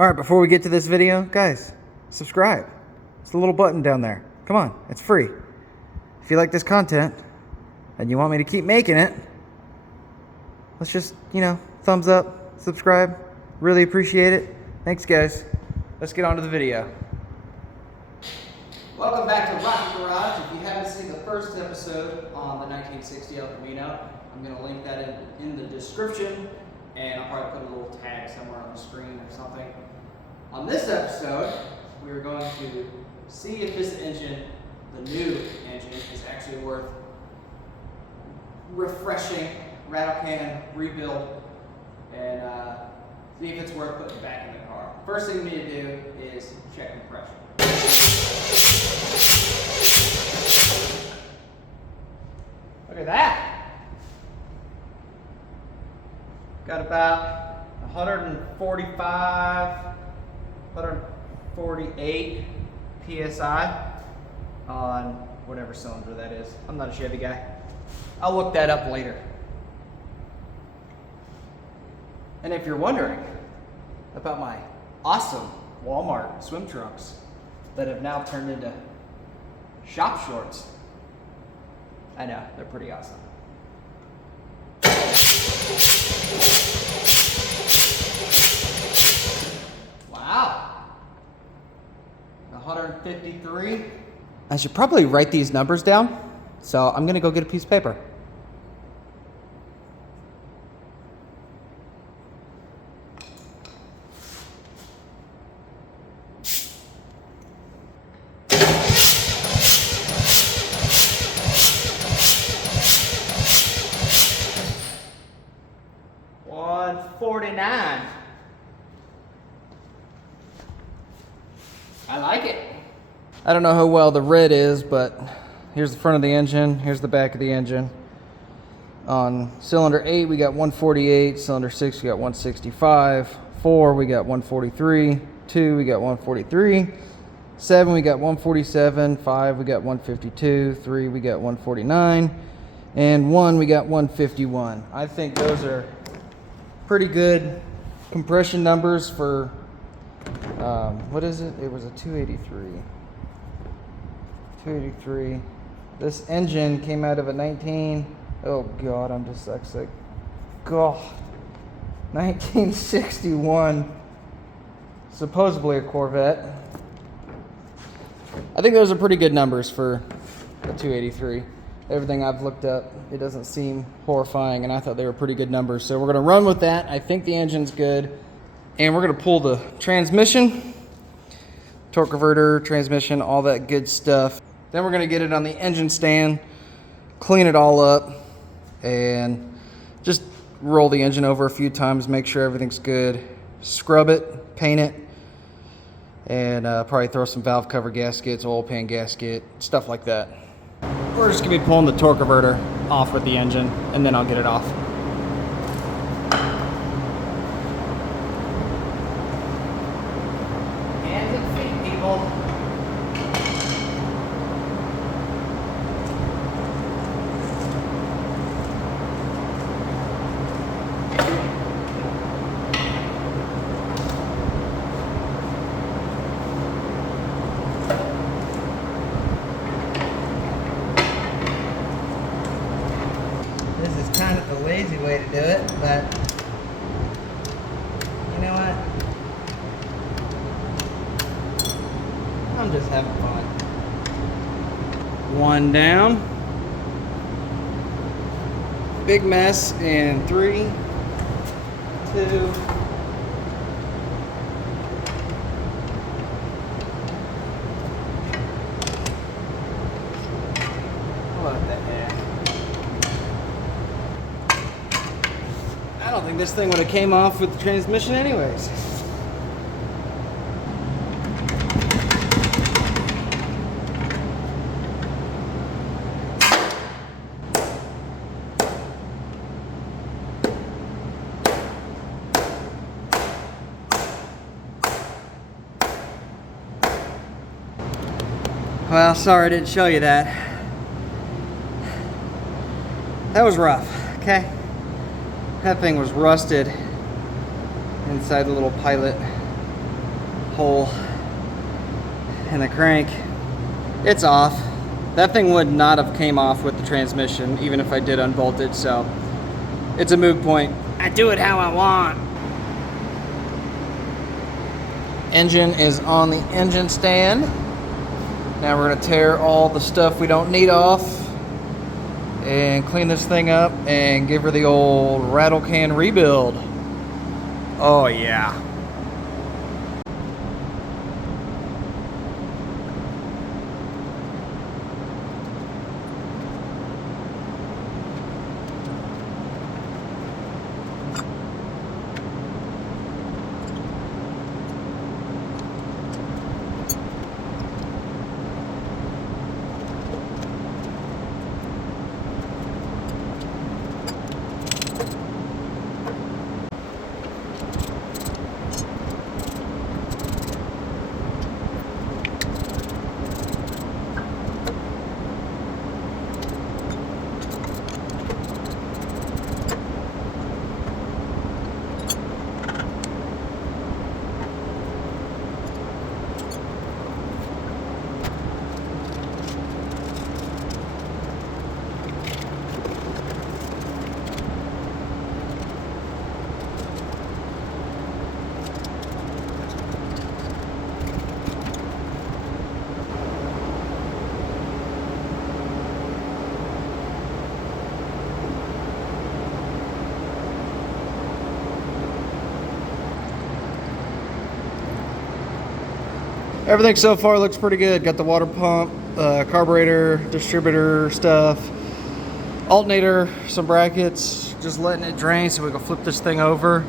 All right, before we get to this video, guys, subscribe. It's the little button down there. Come on, it's free. If you like this content and you want me to keep making it, let's just, thumbs up, subscribe. Really appreciate it. Thanks, guys. Let's get on to the video. Welcome back to Rockit Garage. If you haven't seen the first episode on the 1960 El Camino, I'm going to link that in the description, and I'll probably put a little tag somewhere on the screen or something. On this episode, we are going to see if this engine, the new engine, is actually worth refreshing, rattle can, rebuild, and see if it's worth putting back in the car. First thing we need to do is check compression. Look at that. Got about 145, 148 PSI on whatever cylinder that is. I'm not a Chevy guy. I'll look that up later. And if you're wondering about my awesome Walmart swim trunks that have now turned into shop shorts, I know, they're pretty awesome. Wow. 153. I should probably write these numbers down, so I'm gonna go get a piece of paper. $149. I like it. I don't know how well the red is, but here's the front of the engine, here's the back of the engine. On cylinder 8 we got 148, cylinder 6 we got 165, 4 we got 143, 2 we got 143, 7 we got 147, 5 we got 152, 3 we got 149, and 1 we got 151. I think those are pretty good compression numbers for, what is it? It was a 283. 283. This engine came out of a 1961, supposedly a Corvette. I think those are pretty good numbers for a 283. Everything I've looked up, it doesn't seem horrifying, and I thought they were pretty good numbers. So we're gonna run with that. I think the engine's good. And we're gonna pull the transmission, torque converter, transmission, all that good stuff. Then we're gonna get it on the engine stand, clean it all up, and just roll the engine over a few times, make sure everything's good, scrub it, paint it, and probably throw some valve cover gaskets, oil pan gasket, stuff like that. We're just gonna be pulling the torque converter off with the engine, and then I'll get it off. Hands and feet, people. This is kind of the lazy way to do it, but you know what? I'm just having fun. One down. Big mess in 3, 2. What the heck? I don't think this thing would have came off with the transmission anyways. Well, sorry I didn't show you that. That was rough, okay? That thing was rusted inside the little pilot. pull. And the crank, it's off. That thing would not have came off with the transmission, even if I did unbolt it, so it's a moot point. I do it how I want. Engine is on the engine stand. Now we're gonna tear all the stuff we don't need off and clean this thing up and give her the old rattle can rebuild. Oh yeah. Everything so far looks pretty good. Got the water pump, carburetor, distributor stuff, alternator, some brackets, just letting it drain so we can flip this thing over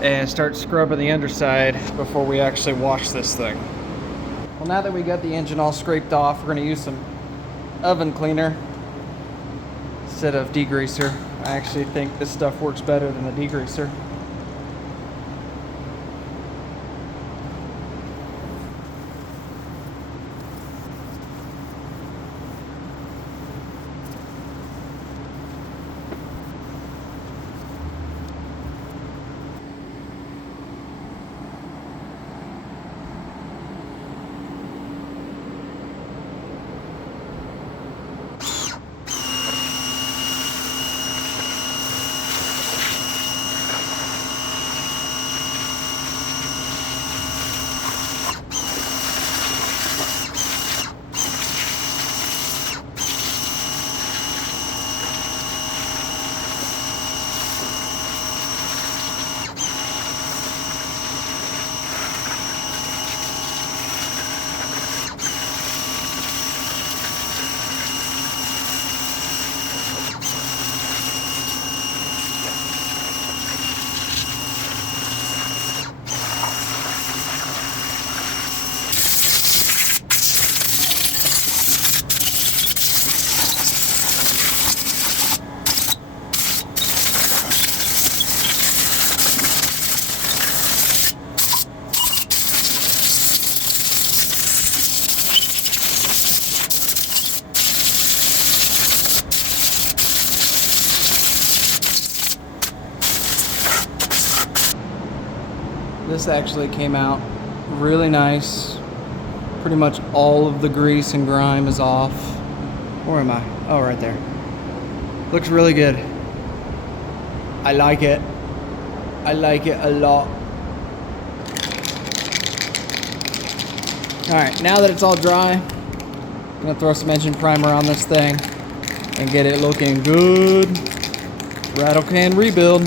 and start scrubbing the underside before we actually wash this thing. Well, now that we got the engine all scraped off, we're gonna use some oven cleaner instead of degreaser. I actually think this stuff works better than the degreaser. This actually came out really nice. Pretty much all of the grease and grime is off. Where am I? Oh, right there. Looks really good. I like it. I like it a lot. All right, now that it's all dry, I'm gonna throw some engine primer on this thing and get it looking good. Rattle can rebuild.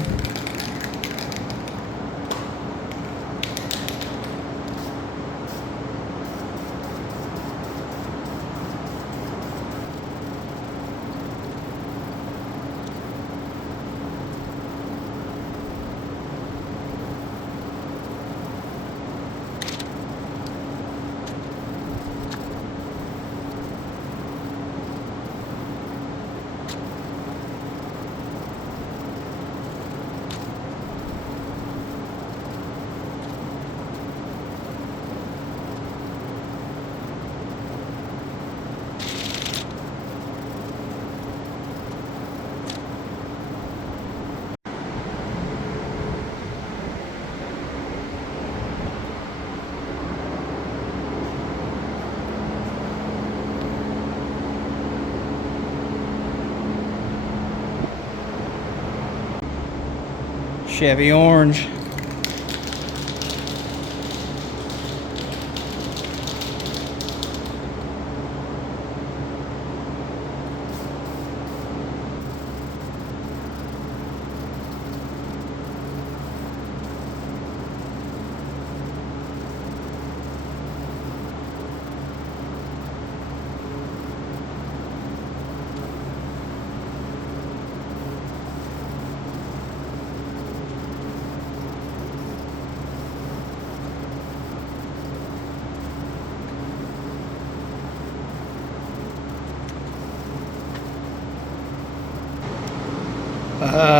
Chevy orange.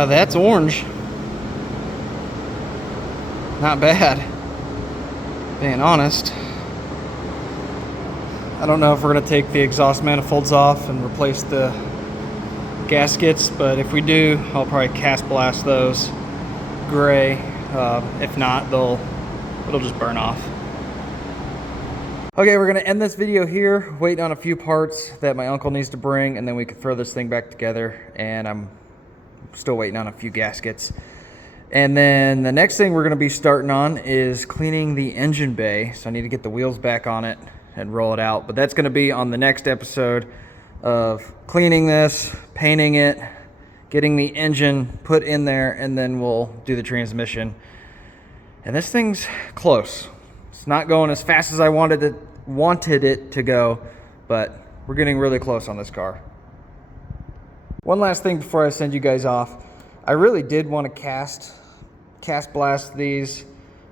That's orange. Not bad, being honest. I don't know if we're gonna take the exhaust manifolds off and replace the gaskets, but if we do, I'll probably cast blast those gray. If not, it'll just burn off. Okay, we're gonna end this video here, waiting on a few parts that my uncle needs to bring, and then we can throw this thing back together. And I'm still waiting on a few gaskets. And then the next thing we're going to be starting on is cleaning the engine bay. So I need to get the wheels back on it and roll it out. But that's going to be on the next episode of cleaning this, painting it, getting the engine put in there, and then we'll do the transmission. And this thing's close. It's not going as fast as I wanted it to go, but we're getting really close on this car. One last thing before I send you guys off. I really did want to cast blast these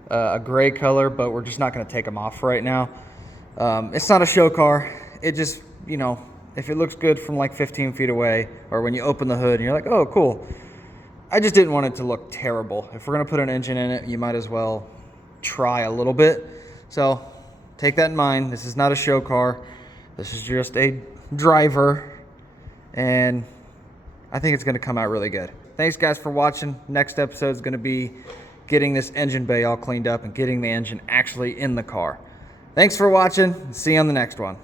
a gray color, but we're just not going to take them off right now. It's not a show car. It just, you know, if it looks good from like 15 feet away, or when you open the hood and you're like, oh, cool. I just didn't want it to look terrible. If we're going to put an engine in it, you might as well try a little bit. So take that in mind. This is not a show car. This is just a driver, and I think it's going to come out really good. Thanks guys for watching. Next episode is going to be getting this engine bay all cleaned up and getting the engine actually in the car. Thanks for watching. See you on the next one.